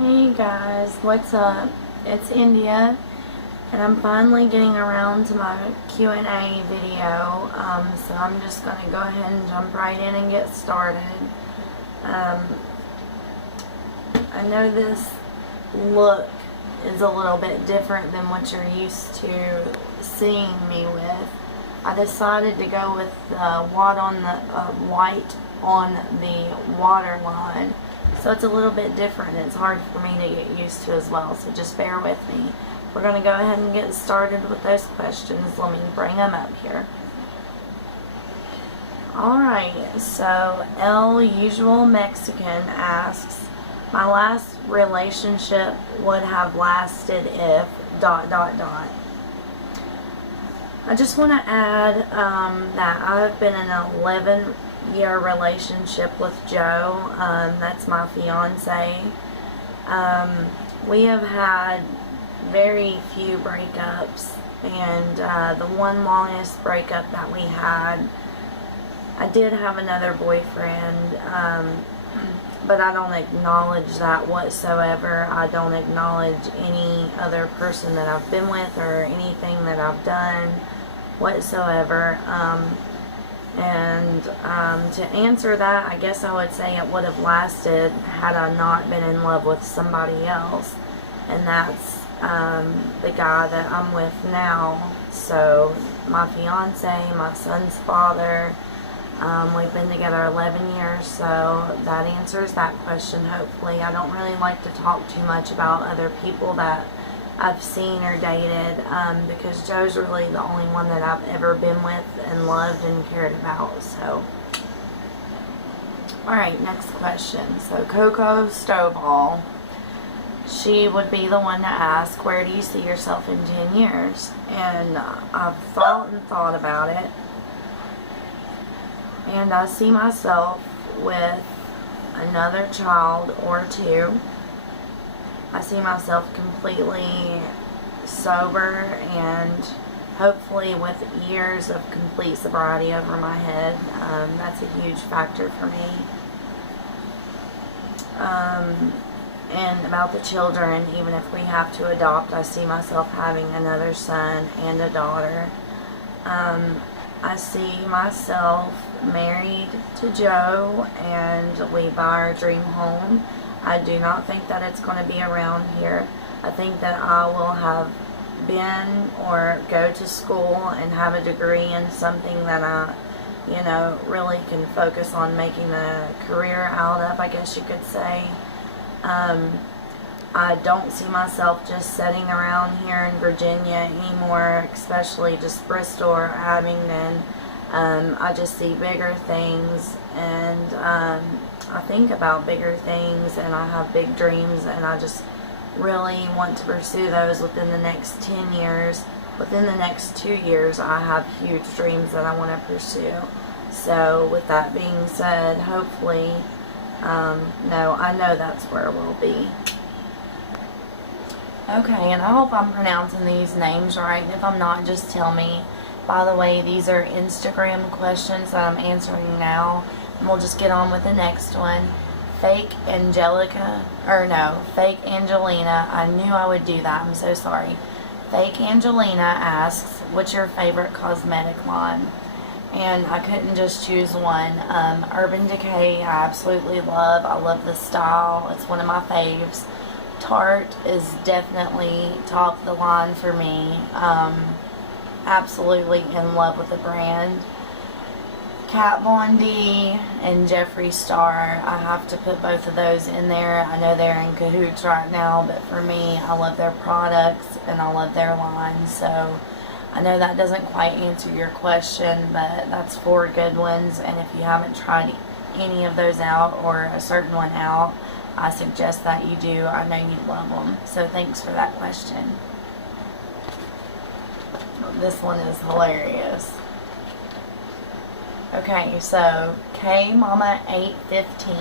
Hey guys, what's up? It's India, and I'm finally getting around to my Q&A video, so I'm just going to go ahead and jump right in and get started. I know this look is a little bit different than what you're used to seeing me with. I decided to go with white on the waterline. So it's a little bit different. It's hard for me to get used to as well, so just bear with me. We're going to go ahead and get started with those questions. Let me bring them up here. Alright, so El Usual Mexican asks, my last relationship would have lasted if ... I just want to add that I've been in an 11-year relationship with Joe. That's my fiance. We have had very few breakups, and the one longest breakup that we had, I did have another boyfriend, but I don't acknowledge that whatsoever. I don't acknowledge any other person that I've been with or anything that I've done whatsoever. To answer that, I guess I would say it would have lasted had I not been in love with somebody else, and that's the guy that I'm with now. So my fiance, my son's father, we've been together 11 years, so that answers that question, hopefully. I don't really like to talk too much about other people that I've seen or dated, because Joe's really the only one that I've ever been with and loved and cared about. So, alright, next question. So Coco Stovall, she would be the one to ask, where do you see yourself in 10 years? And I've thought and thought about it, and I see myself with another child or two. I see myself completely sober and hopefully with years of complete sobriety over my head. That's a huge factor for me. And about the children, even if we have to adopt, I see myself having another son and a daughter. I see myself married to Joe, and we buy our dream home. I do not think that it's going to be around here. I think that I will have been or go to school and have a degree in something that I, really can focus on making a career out of, I guess you could say. I don't see myself just sitting around here in Virginia anymore, especially just Bristol or Abingdon. I just see bigger things, and I think about bigger things, and I have big dreams, and I just really want to pursue those within the next 10 years. Within the next 2 years, I have huge dreams that I want to pursue. So with that being said, hopefully, no, I know that's where we'll be. Okay, and I hope I'm pronouncing these names right. If I'm not, just tell me. By the way, these are Instagram questions that I'm answering now, and we'll just get on with the next one. Fake Angelina, I knew I would do that, I'm so sorry. Fake Angelina asks, what's your favorite cosmetic line? And I couldn't just choose one. Urban Decay, I absolutely love. I love the style. It's one of my faves. Tarte is definitely top of the line for me. Absolutely in love with the brand. Kat Von D and Jeffree Star, I have to put both of those in there. I know they're in cahoots right now, but for me, I love their products and I love their line. So I know that doesn't quite answer your question, but that's 4 good ones, and if you haven't tried any of those out or a certain one out, I suggest that you do. I know you love them. So thanks for that question. This one is hilarious. Okay, so K Mama 815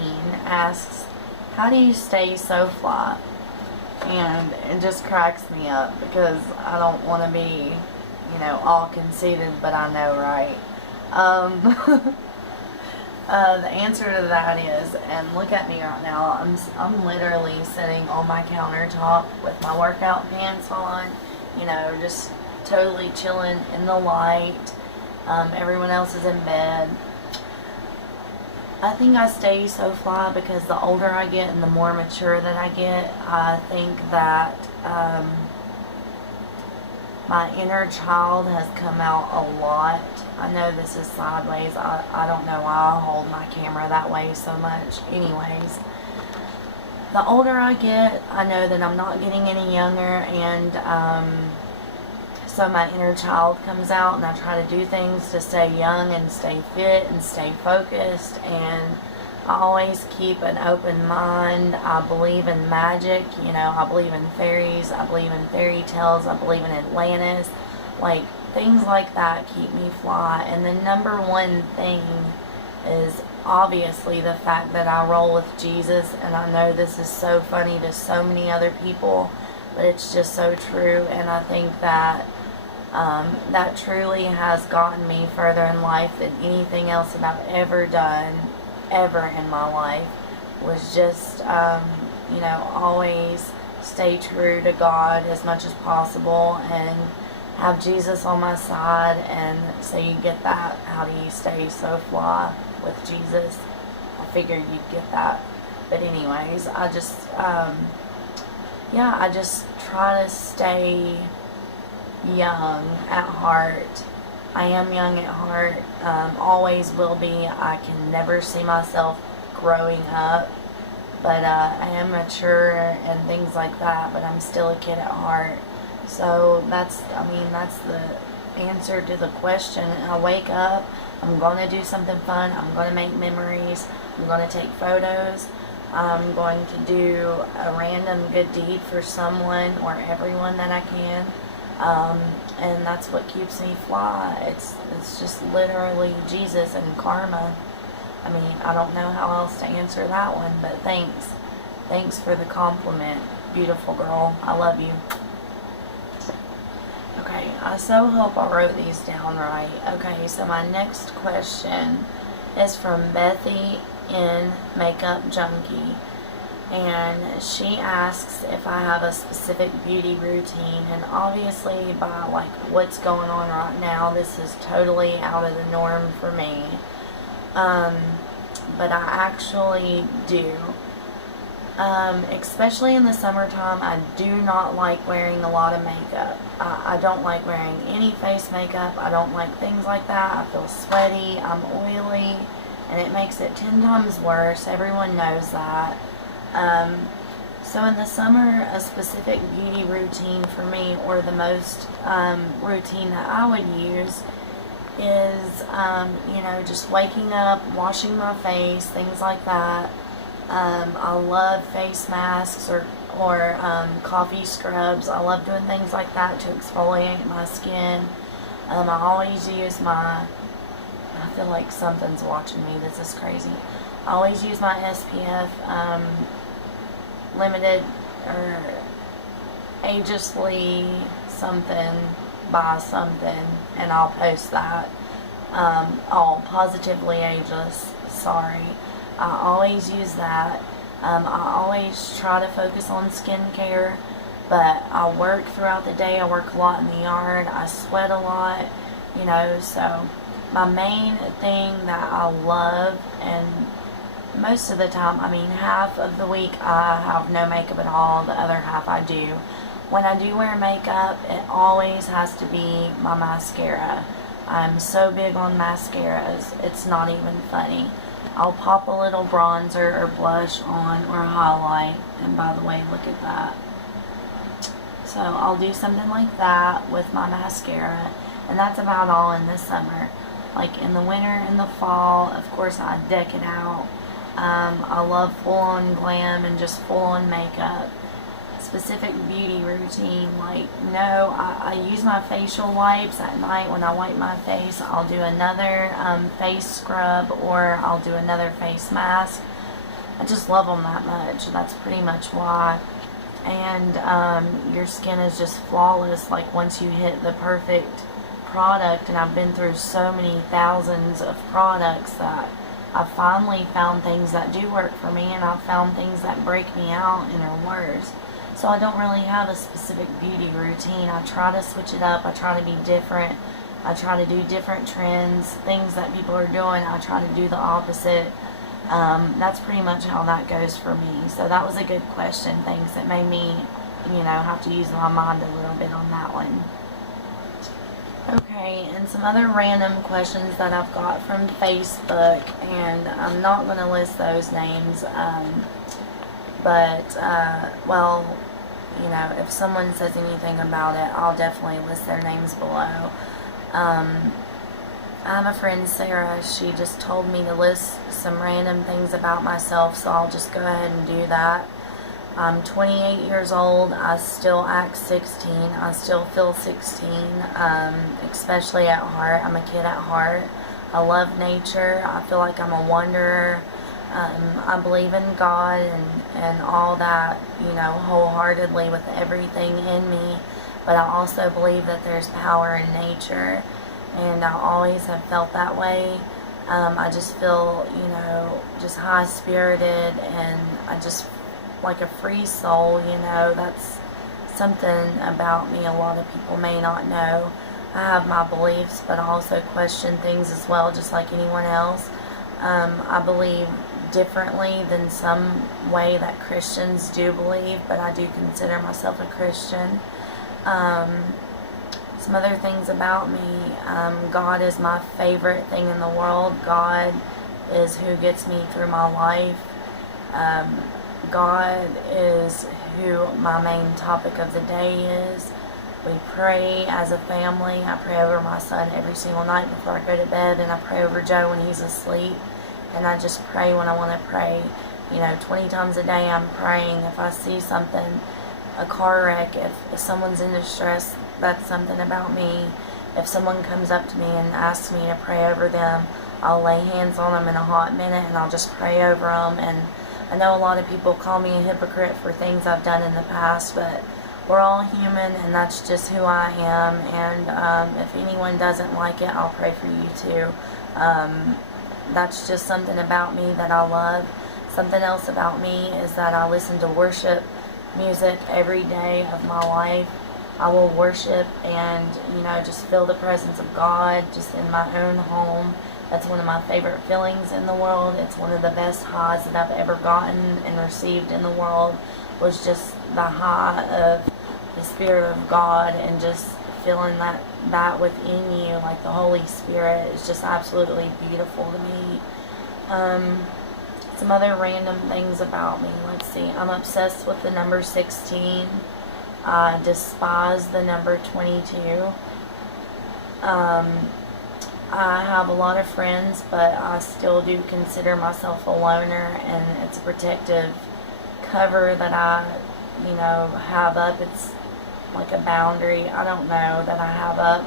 asks, how do you stay so fly? And it just cracks me up because I don't want to be, all conceited, but I know, right? The answer to that is, and look at me right now, I'm literally sitting on my countertop with my workout pants on, you know, just totally chilling in the light. Everyone else is in bed. I think I stay so fly because the older I get and the more mature that I get, I think that my inner child has come out a lot. I know this is sideways. I don't know why I hold my camera that way so much. Anyways, the older I get, I know that I'm not getting any younger, and so my inner child comes out, and I try to do things to stay young and stay fit and stay focused, and I always keep an open mind. I believe in magic, you know, I believe in fairies, I believe in fairy tales, I believe in Atlantis, like things like that keep me fly. And the number one thing is obviously the fact that I roll with Jesus, and I know this is so funny to so many other people, but it's just so true. And I think that that truly has gotten me further in life than anything else that I've ever done ever in my life, was just you know, always stay true to God as much as possible and have Jesus on my side. And so you get that, how do you stay so fly with Jesus? I figured you'd get that. But anyways, I just yeah, I just try to stay young at heart. I am young at heart, always will be. I can never see myself growing up, but I am mature and things like that, but I'm still a kid at heart. So that's, I mean, that's the answer to the question. I wake up, I'm going to do something fun, I'm going to make memories, I'm going to take photos, I'm going to do a random good deed for someone or everyone that I can. And that's what keeps me fly. It's just literally Jesus and karma. I mean, I don't know how else to answer that one, but thanks. Thanks for the compliment, beautiful girl. I love you. Okay, I so hope I wrote these down right. Okay, so my next question is from Bethy in Makeup Junkie. And she asks if I have a specific beauty routine, and obviously by like what's going on right now, this is totally out of the norm for me, but I actually do, especially in the summertime. I do not like wearing a lot of makeup. I don't like wearing any face makeup. I don't like things like that. I feel sweaty, I'm oily, and it makes it 10 times worse. Everyone knows that. So in the summer, a specific beauty routine for me, or the most routine that I would use, is you know, just waking up, washing my face, things like that. I love face masks or coffee scrubs. I love doing things like that to exfoliate my skin. I always use my, I feel like something's watching me, this is crazy. I always use my SPF limited or agelessly something by something, and I'll post that. All positively ageless, sorry. I always use that. I always try to focus on skincare, but I work throughout the day. I work a lot in the yard. I sweat a lot, you know, so my main thing that I love, and most of the time, I mean half of the week I have no makeup at all, the other half I do. When I do wear makeup, it always has to be my mascara. I'm so big on mascaras, it's not even funny. I'll pop a little bronzer or blush on or highlight, and by the way, look at that. So I'll do something like that with my mascara, and that's about all in the summer. Like in the winter and the fall, of course I deck it out. I love full-on glam and just full-on makeup. Specific beauty routine, like, no, I use my facial wipes at night. When I wipe my face, I'll do another face scrub, or I'll do another face mask. I just love them that much. That's pretty much why. And your skin is just flawless, like once you hit the perfect product. And I've been through so many thousands of products that I finally found things that do work for me, and I've found things that break me out and are worse. So I don't really have a specific beauty routine. I try to switch it up. I try to be different. I try to do different trends, things that people are doing. I try to do the opposite. That's pretty much how that goes for me. So that was a good question. Things that made me, have to use my mind a little bit on that one. Okay, and some other random questions that I've got from Facebook, and I'm not going to list those names, well, if someone says anything about it, I'll definitely list their names below. I have a friend, Sarah. She just told me to list some random things about myself, so I'll just go ahead and do that. I'm 28 years old. I still act 16. I still feel 16, especially at heart. I'm a kid at heart. I love nature. I feel like I'm a wanderer. I believe in God and all that, wholeheartedly with everything in me. But I also believe that there's power in nature, and I always have felt that way. I just feel, just high-spirited, and I just like a free soul, that's something about me a lot of people may not know. I have my beliefs, but I also question things as well, just like anyone else. I believe differently than some way that Christians do believe, but I do consider myself a Christian. Some other things about me, God is my favorite thing in the world. God is who gets me through my life. God is who my main topic of the day is. We pray as a family. I pray over my son every single night before I go to bed, and I pray over Joe when he's asleep. And I just pray when I want to pray. 20 times a day I'm praying. If I see something, a car wreck, if someone's in distress, that's something about me. If someone comes up to me and asks me to pray over them, I'll lay hands on them in a hot minute, and I'll just pray over them. And I know a lot of people call me a hypocrite for things I've done in the past, but we're all human, and that's just who I am. And if anyone doesn't like it, I'll pray for you too. That's just something about me that I love. Something else about me is that I listen to worship music every day of my life. I will worship and, just feel the presence of God just in my own home. That's one of my favorite feelings in the world. It's one of the best highs that I've ever gotten and received in the world, was just the high of the Spirit of God, and just feeling that within you, like the Holy Spirit, is just absolutely beautiful to me. Some other random things about me. Let's see. I'm obsessed with the number 16. I despise the number 22. I have a lot of friends, but I still do consider myself a loner, and it's a protective cover that I, have up. It's like a boundary, I don't know, that I have up.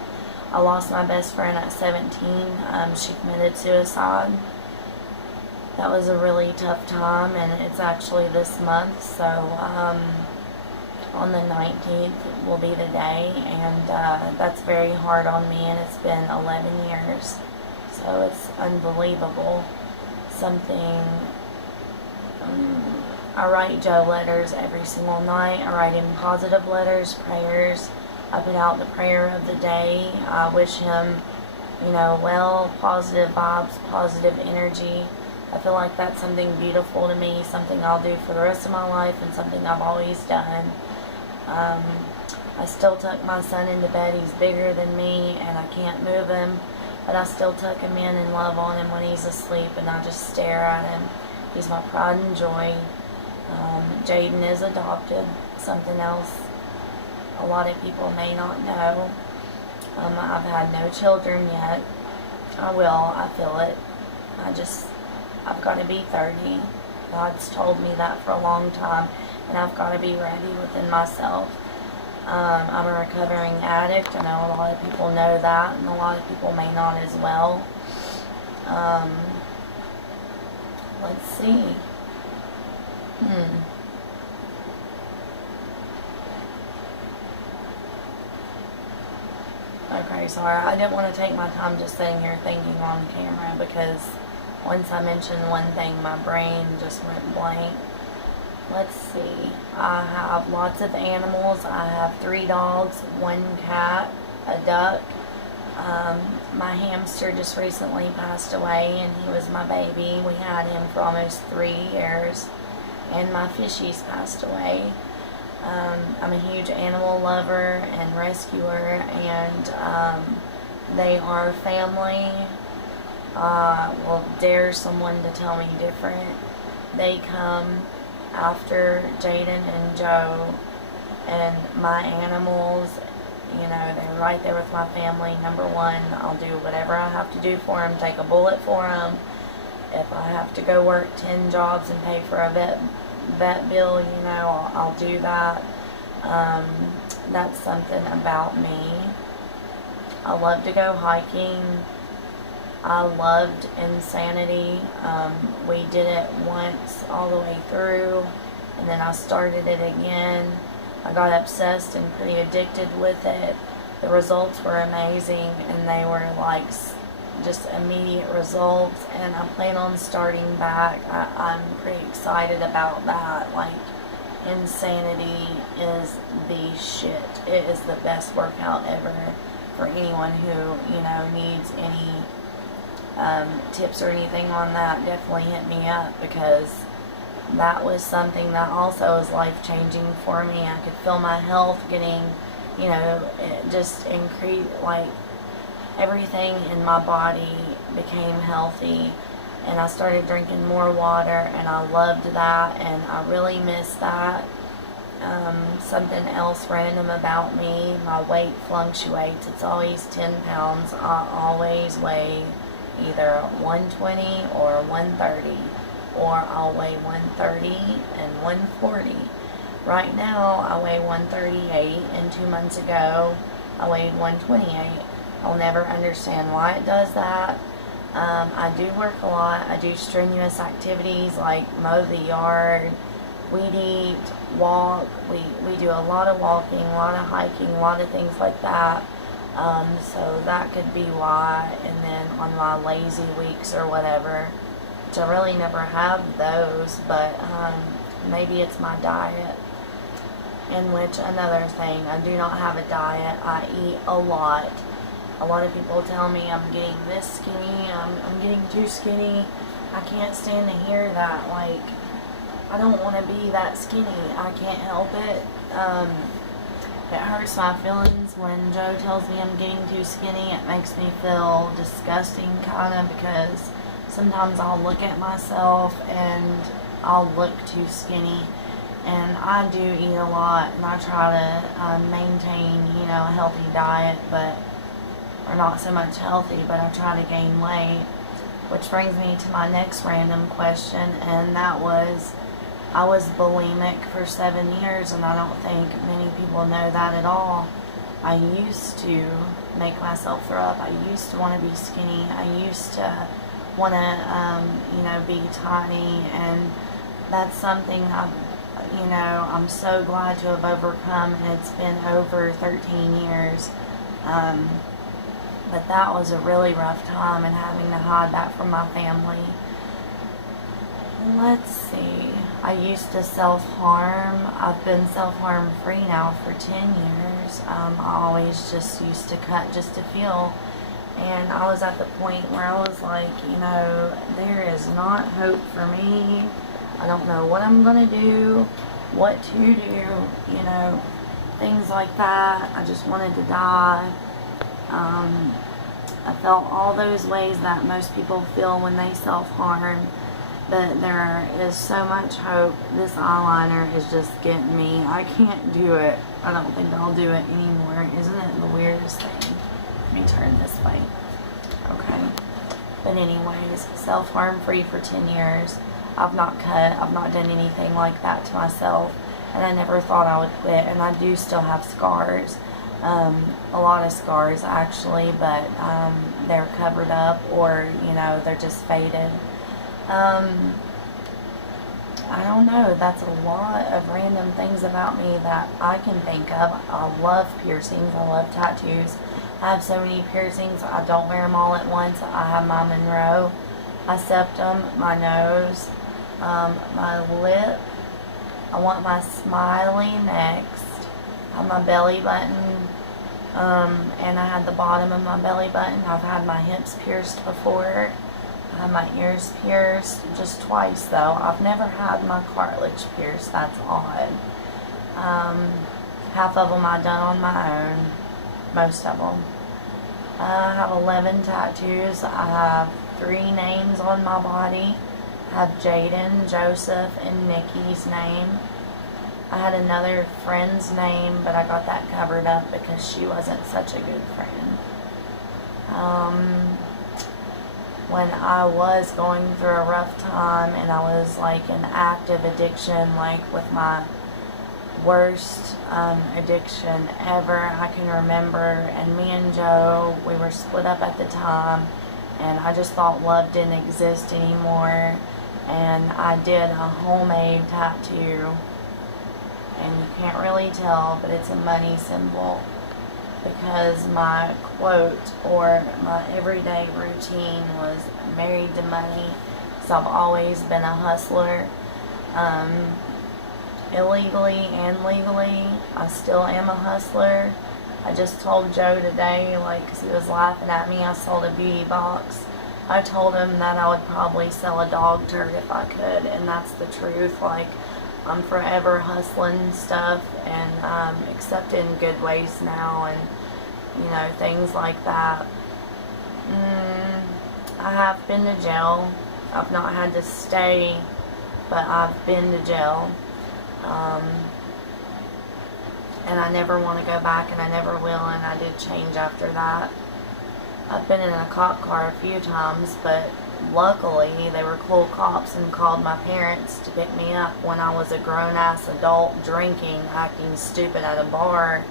I lost my best friend at 17. She committed suicide. That was a really tough time, and it's actually this month, so on the 19th will be the day, and that's very hard on me, and it's been 11 years, so it's unbelievable. I write Joe letters every single night. I write him positive letters, prayers. I put out the prayer of the day. I wish him, positive vibes, positive energy. I feel like that's something beautiful to me, something I'll do for the rest of my life, and something I've always done. I still tuck my son into bed. He's bigger than me, and I can't move him, but I still tuck him in and love on him when he's asleep, and I just stare at him. He's my pride and joy. Jaden is adopted, something else a lot of people may not know. I've had no children yet. I will, I feel it. I've got to be 30. God's told me that for a long time, and I've got to be ready within myself. I'm a recovering addict. I know a lot of people know that, and a lot of people may not as well. Let's see. Okay, sorry. I didn't want to take my time just sitting here thinking on camera, because once I mentioned one thing, my brain just went blank. Let's see. I have lots of animals. I have 3 dogs, 1 cat, a duck. My hamster just recently passed away, and he was my baby. We had him for almost 3 years. And my fishies passed away. I'm a huge animal lover and rescuer, and they are family. Well, dare someone to tell me different. They come after Jaden and Joe, and my animals, you know, they're right there with my family. Number one, I'll do whatever I have to do for them, take a bullet for them. If I have to go work 10 jobs and pay for a vet bill, you know, I'll do that. That's something about me. I love to go hiking. I loved Insanity. We did it once all the way through, and then I started it again. I got obsessed and pretty addicted with it. The results were amazing, and they were like just immediate results, and I plan on starting back. I'm pretty excited about that. Like, Insanity is the shit. It is the best workout ever for anyone who, you know, needs any tips or anything on that. Definitely hit me up, because that was something that also was life-changing for me. I could feel my health getting, you know, it just increased, like, everything in my body became healthy, and I started drinking more water, and I loved that, and I really miss that. Something else random about me, my weight fluctuates. It's always 10 pounds. I always weigh either 120 or 130, or I'll weigh 130 and 140. Right now I weigh 138, and 2 months ago I weighed 128. I'll never understand why it does that. I do work a lot. I do strenuous activities like mow the yard, weed eat, walk. We do a lot of walking, a lot of hiking, a lot of things like that. So that could be why. And then on my lazy weeks or whatever, which I really never have those, but maybe it's my diet. In which, another thing, I do not have a diet. I eat a lot. A lot of people tell me I'm getting this skinny, I'm getting too skinny. I can't stand to hear that. Like, I don't want to be that skinny. I can't help it. It hurts my feelings when Joe tells me I'm getting too skinny. It makes me feel disgusting, kind of, because sometimes I'll look at myself and I'll look too skinny. And I do eat a lot, and I try to maintain, you know, a healthy diet, or not so much healthy, but I try to gain weight. Which brings me to my next random question, and that was, I was bulimic for 7 years, and I don't think many people know that at all. I used to make myself throw up. I used to want to be skinny. I used to want to, you know, be tiny, and that's something I'm so glad to have overcome, and it's been over 13 years. But that was a really rough time, and having to hide that from my family. Let's see. I used to self-harm. I've been self-harm free now for 10 years. I always just used to cut just to feel. And I was at the point where I was like, you know, there is not hope for me. I don't know what I'm going to do, what to do, you know, things like that. I just wanted to die. I felt all those ways that most people feel when they self-harm, but there is so much hope. This eyeliner is just getting me. I can't do it. I don't think I'll do it anymore. Isn't it the weirdest thing? Let me turn this way. Okay. But anyways, self-harm free for 10 years. I've not cut. I've not done anything like that to myself. And I never thought I would quit. And I do still have scars. A lot of scars actually, but they're covered up, or, you know, they're just faded. I don't know. That's a lot of random things about me that I can think of. I love piercings. I love tattoos. I have so many piercings. I don't wear them all at once. I have my Monroe. my septum, my nose, my lip. I want my smiley next. I have my belly button, and I had the bottom of my belly button. I've had my hips pierced before. I had my ears pierced just twice though. I've never had my cartilage pierced. That's odd. Half of them I done on my own. Most of them. I have 11 tattoos. I have 3 names on my body. I have Jaden, Joseph, and Nikki's name. I had another friend's name, but I got that covered up because she wasn't such a good friend. When I was going through a rough time and I was like in active addiction, like with my worst addiction ever I can remember, and me and Joe, we were split up at the time, and I just thought love didn't exist anymore, and I did a homemade tattoo, and you can't really tell, but it's a money symbol, because my quote or my everyday routine was married to money, so I've always been a hustler. Illegally and legally, I still am a hustler. I just told Joe today, like, because he was laughing at me, I sold a beauty box. I told him that I would probably sell a dog turd if I could, and that's the truth. Like, I'm forever hustling stuff, and except in good ways now, and, you know, things like that. I have been to jail. I've not had to stay, but I've been to jail. And I never want to go back, and I never will, and I did change after that. I've been in a cop car a few times, but luckily they were cool cops and called my parents to pick me up when I was a grown-ass adult drinking, acting stupid at a bar,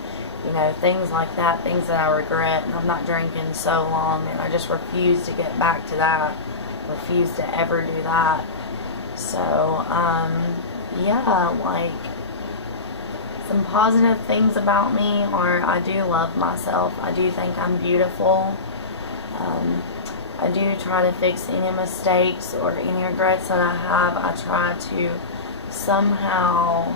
you know, things like that, things that I regret, and I'm not drinking so long, and I just refuse to get back to that, refuse to ever do that. So, yeah, like, some positive things about me are I do love myself. I do think I'm beautiful. I do try to fix any mistakes or any regrets that I have. I try to somehow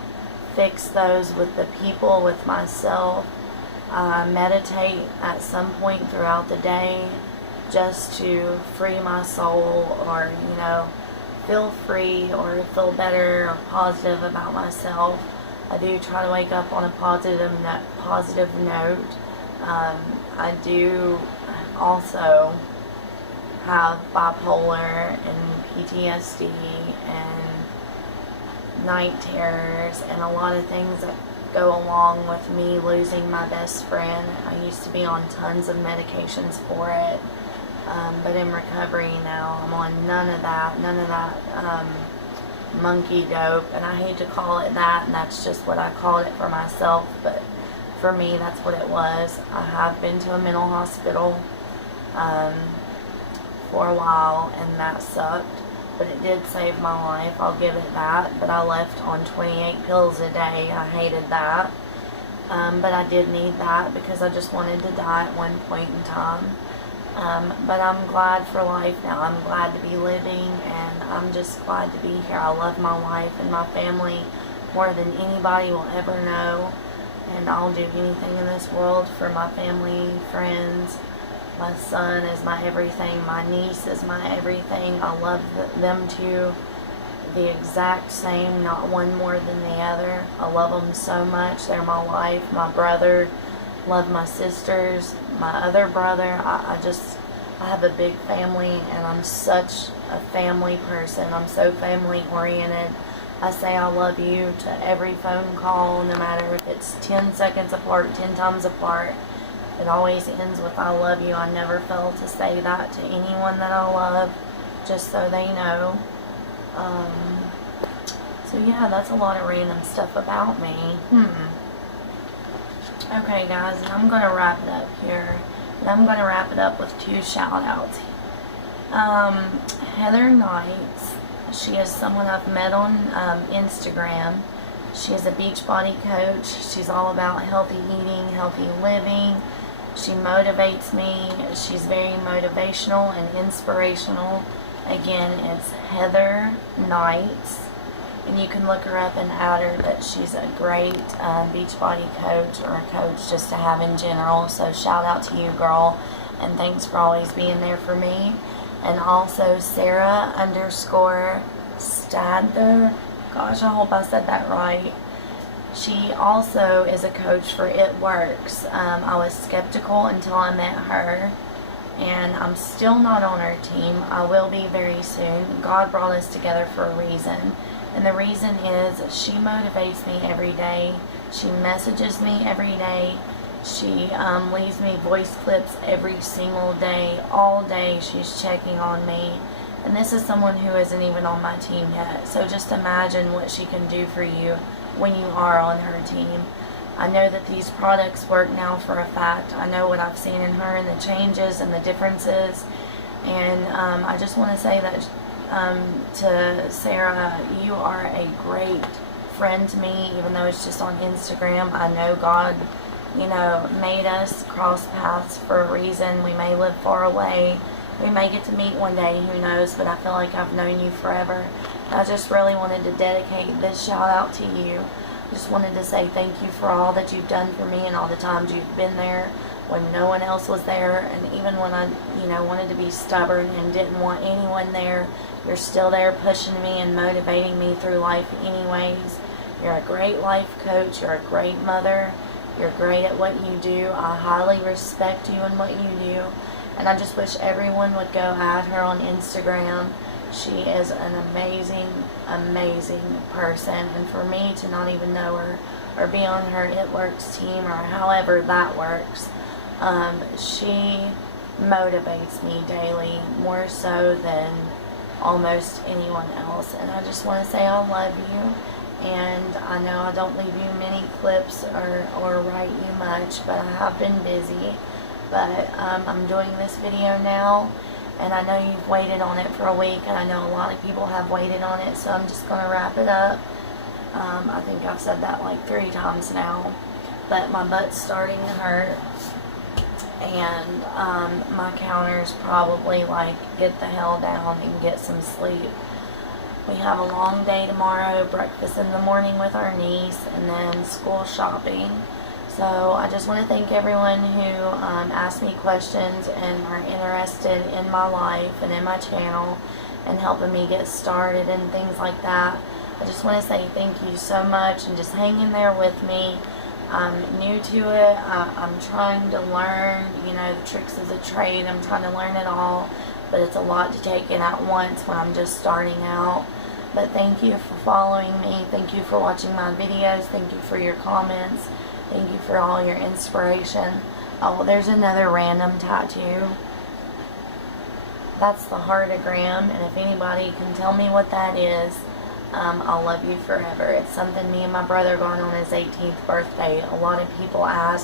fix those with the people, with myself. I meditate at some point throughout the day just to free my soul, or, you know, feel free or feel better or positive about myself. I do try to wake up on a positive note. I do also have bipolar and PTSD and night terrors and a lot of things that go along with me losing my best friend. I used to be on tons of medications for it. But in recovery now, I'm on none of that monkey dope, and I hate to call it that, and that's just what I called it for myself, but for me, that's what it was. I have been to a mental hospital for a while, and that sucked, but it did save my life, I'll give it that, but I left on 28 pills a day. I hated that, but I did need that because I just wanted to die at one point in time. But I'm glad for life now. I'm glad to be living, and I'm just glad to be here. I love my life and my family more than anybody will ever know, and I'll do anything in this world for my family, friends. My son is my everything. My niece is my everything. I love them too. The exact same, not one more than the other. I love them so much. They're my life. My brother, love my sisters, my other brother. I have a big family, and I'm such a family person. I'm so family oriented. I say I love you to every phone call, no matter if it's 10 seconds apart, 10 times apart. It always ends with I love you. I never fail to say that to anyone that I love, just so they know. So yeah, that's a lot of random stuff about me. Okay guys, and I'm going to wrap it up here. And I'm going to wrap it up with 2 shout-outs. Heather Knight, she is someone I've met on Instagram. She is a Beachbody coach. She's all about healthy eating, healthy living. She motivates me. She's very motivational and inspirational. Again, it's Heather Knight, and you can look her up and add her, but she's a great Beachbody coach, or a coach just to have in general. So shout out to you, girl, and thanks for always being there for me. And also Sarah _ Stadler, gosh, I hope I said that right. She also is a coach for It Works. I was skeptical until I met her, and I'm still not on her team. I will be very soon. God brought us together for a reason, and the reason is she motivates me every day. She messages me every day. She leaves me voice clips every single day. All day she's checking on me, and this is someone who isn't even on my team yet. So just imagine what she can do for you when you are on her team. I know that these products work now for a fact. I know what I've seen in her and the changes and the differences. And I just want to say that to Sarah, you are a great friend to me, even though it's just on Instagram. I know God, made us cross paths for a reason. We may live far away. We may get to meet one day, who knows, but I feel like I've known you forever. I just really wanted to dedicate this shout out to you. Just wanted to say thank you for all that you've done for me and all the times you've been there when no one else was there, and even when I, wanted to be stubborn and didn't want anyone there, you're still there pushing me and motivating me through life anyways. You're a great life coach. You're a great mother. You're great at what you do. I highly respect you and what you do, and I just wish everyone would go at her on Instagram. She is an amazing, amazing person, and for me to not even know her or be on her It Works team, or however that works, she motivates me daily, more so than almost anyone else. And I just want to say I love you, and I know I don't leave you many clips or write you much, but I have been busy. But I'm doing this video now, and I know you've waited on it for a week, and I know a lot of people have waited on it, so I'm just going to wrap it up. I think I've said that like 3 times now, but my butt's starting to hurt, and my counter's probably like, get the hell down and get some sleep. We have a long day tomorrow, breakfast in the morning with our niece, and then school shopping. So I just want to thank everyone who asked me questions and are interested in my life and in my channel and helping me get started and things like that. I just want to say thank you so much, and just hang in there with me. I'm new to it. I'm trying to learn, the tricks of the trade. I'm trying to learn it all, but it's a lot to take in at once when I'm just starting out. But thank you for following me. Thank you for watching my videos. Thank you for your comments. Thank you for all your inspiration. Oh, there's another random tattoo. That's the heartogram, and if anybody can tell me what that is, I'll love you forever. It's something me and my brother got on his 18th birthday. A lot of people ask